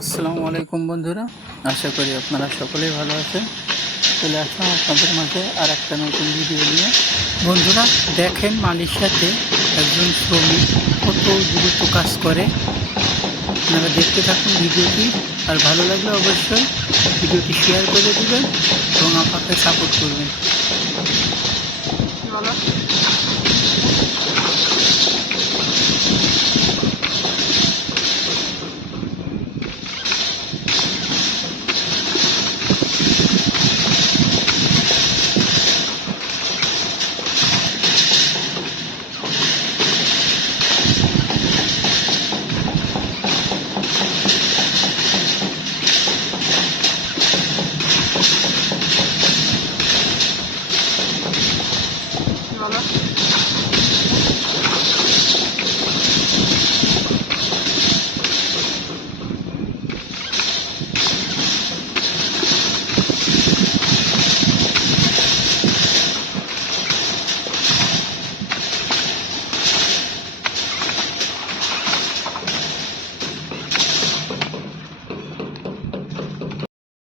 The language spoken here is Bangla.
আসসালামু আলাইকুম বন্ধুরা, আশা করি আপনারা সকলেই ভালো আছেন। চলে আসলাম আপনাদের মাঝে আর একটা নতুন ভিডিও নিয়ে। বন্ধুরা দেখেন, মালয়েশিয়াতে একজন শ্রমিক কত দ্রুত কাজ করে। আপনারা দেখতে থাকুন ভিডিওটি, আর ভালো লাগলে অবশ্যই ভিডিওটি শেয়ার করে দেবেন এবং আমাকে সাপোর্ট করবেন।